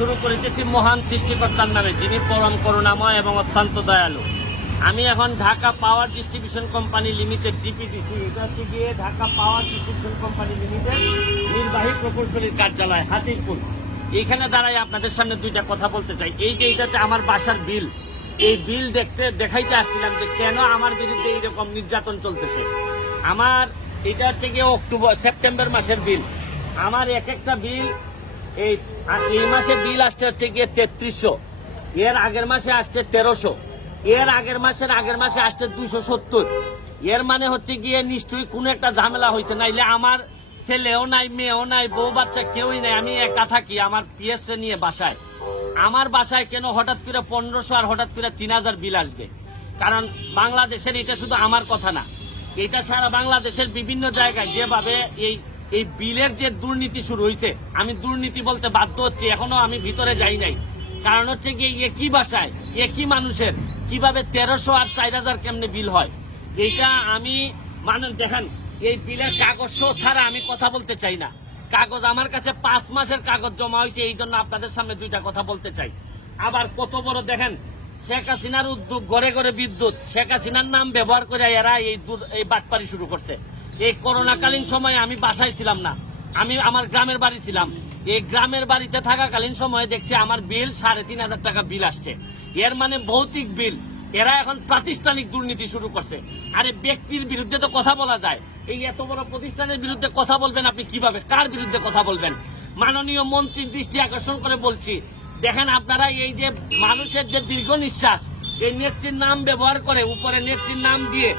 শুরু করিতেছি মহান সৃষ্টিকর্তার নামে, যিনি পরম করুণাময় এবং অত্যন্ত দয়ালু। আমি এখন Dhaka power distribution company limited DPDC এটা হচ্ছে গিয়ে Dhaka power distribution company limited নির্বাহী প্রকৌশলীর কার্যালয় হাতিরপুর এইখানে দাঁড়াই আপনাদের সামনে দুইটা কথা বলতে চাই। এই যে এটা হচ্ছে আমার বাসার বিল, এই বিল দেখতে, দেখাইতে আসছিলাম যে কেন আমার বিরুদ্ধে এইরকম নির্যাতন চলতেছে। আমার, এটা হচ্ছে গিয়ে অক্টোবর, সেপ্টেম্বর মাসের বিল। আমার এক একটা বিল এই এই মাসে বিল আসছে হচ্ছে গিয়ে তেত্রিশশো। এর আগের মাসে আসছে তেরোশো। এর আগের মাসের আগের মাসে আসছে দুশো সত্তর। এর মানে হচ্ছে গিয়ে নিশ্চয়ই কোনো একটা ঝামেলা হয়েছে। নাইলে আমার ছেলেও নাই, মেয়েও নাই, বউ বাচ্চা কেউই নাই। আমি একা থাকি আমার পিএস নিয়ে বাসায়। আমার বাসায় কেন হঠাৎ করে পনেরোশো আর হঠাৎ করে তিন হাজার বিল আসবে? কারণ বাংলাদেশের এটা শুধু আমার কথা না। এটা সারা বাংলাদেশের বিভিন্ন জায়গায় যেভাবে এই এই বিলের যে দুর্নীতি শুরু হয়েছে আমি দুর্নীতি বলতে বাধ্য হচ্ছি, এখনও আমি ভিতরে যাই নাই। কারণ হচ্ছে কি একই বাসায় একই মানুষের, কীভাবে তেরোশো আর চার হাজার কেমনে বিল হয়? এইটা আমি, মানুষ, দেখেন, এই বিলের কাগজ ছাড়া আমি কথা বলতে চাই না। কাগজ আমার কাছে পাঁচ মাসের কাগজ জমা হয়েছে, এই জন্য আপনাদের সামনে দুইটা কথা বলতে চাই। আবার কত বড়, দেখেন, শেখ হাসিনার উদ্যোগ, ঘরে ঘরে বিদ্যুৎ, শেখ হাসিনার নাম ব্যবহার করে এরা এই এই বাটপারি শুরু করছে। এই করোনাকালীন সময়ে আমি বাসায় ছিলাম না। আমি আমার গ্রামের বাড়ি ছিলাম। এই গ্রামের বাড়িতে থাকাকালীন সময়ে দেখছি আমার বিল সাড়ে তিন হাজার টাকা বিল আসছে। এর মানে ভৌতিক বিল। এরা এখন প্রাতিষ্ঠানিক দুর্নীতি শুরু করছে। আরে ব্যক্তির বিরুদ্ধে তো কথা বলা যায়। এই এত বড় প্রতিষ্ঠানের বিরুদ্ধে কথা বলবেন আপনি কীভাবে? কার বিরুদ্ধে কথা বলবেন? মাননীয় মন্ত্রীর দৃষ্টি আকর্ষণ করে বলছি। দেখেন আপনারা এই যে মানুষের যে দীর্ঘ নিঃশ্বাস এই নেত্রীর নাম ব্যবহার করে উপরে নেত্রীর নাম দিয়ে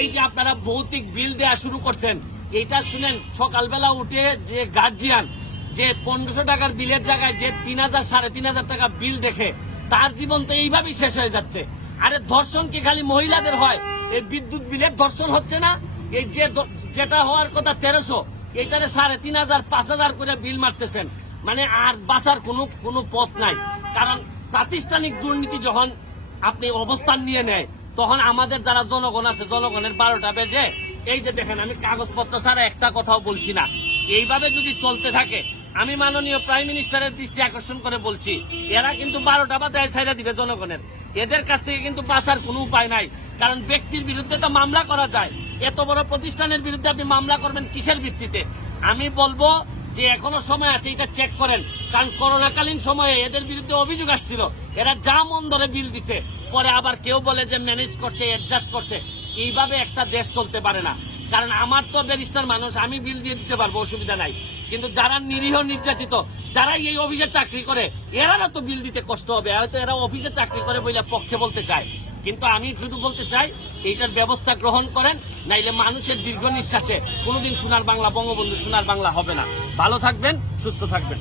এই যে আপনারা ভৌতিক বিল দেওয়া শুরু করছেন এইটা শুনেন, সকালবেলা উঠে যে গার্জিয়ান যে পনেরোশো টাকার বিলের জায়গায় যে তিন হাজার, সাড়ে তিন হাজার টাকা বিল দেখে, তার জীবন তো এইভাবেই শেষ হয়ে যাচ্ছে। আরে ধর্ষণ কি খালি মহিলাদের হয়? এই বিদ্যুৎ বিলের ধর্ষণ হচ্ছে না? এই যে যেটা হওয়ার কথা তেরোশো, এইটারে সাড়ে তিন হাজার, পাঁচ হাজার করে বিল মারতেছেন। মানে আর বাঁচার কোনো কোনো পথ নাই। কারণ প্রাতিষ্ঠানিক দুর্নীতি যখন আপনি অবস্থান নিয়ে নেয়। তখন আমাদের যারা জনগণ আছে, জনগণের বারোটা বেজে, এই যে দেখেন, আমি কাগজপত্র ছাড়া একটা কথাও বলছি না। এইভাবে যদি চলতে থাকে, আমি মাননীয় প্রাইম মিনিস্টারের দৃষ্টি আকর্ষণ করে বলছি, এরা কিন্তু বারোটা বা বাজায় ছাইরা দিবে জনগণের। এদের কাছ থেকে কিন্তু বাঁচার কোনো উপায় নাই। কারণ ব্যক্তির বিরুদ্ধে তো মামলা করা যায়। এত বড় প্রতিষ্ঠানের বিরুদ্ধে আপনি মামলা করবেন কিসের ভিত্তিতে? আমি বলব যে এখনও সময় আছে, এটা চেক করেন। কারণ করোনাকালীন সময়ে এদের বিরুদ্ধে অভিযোগ আসছিল। এরা যা মন ধরে বিল দিছে। পরে আবার কেউ বলে যে ম্যানেজ করছে অ্যাডজাস্ট করছে। এইভাবে একটা দেশ চলতে পারে না। কারণ আমার তো ব্যারিস্টার মানুষ, আমি বিল দিয়ে দিতে পারব, অসুবিধা নাই। কিন্তু যারা নিরীহ নির্যাতিত যারা এই অফিসে চাকরি করে এরা তো বিল দিতে কষ্ট হবে। হয়তো এরা অফিসে চাকরি করে বলে পক্ষে বলতে চায়। কিন্তু আমি শুধু বলতে চাই, এইটার ব্যবস্থা গ্রহণ করেন, নাইলে মানুষের দীর্ঘ নিঃশ্বাসে কোনোদিন সোনার বাংলা, বঙ্গবন্ধু সোনার বাংলা হবে না। ভালো থাকবেন, সুস্থ থাকবেন।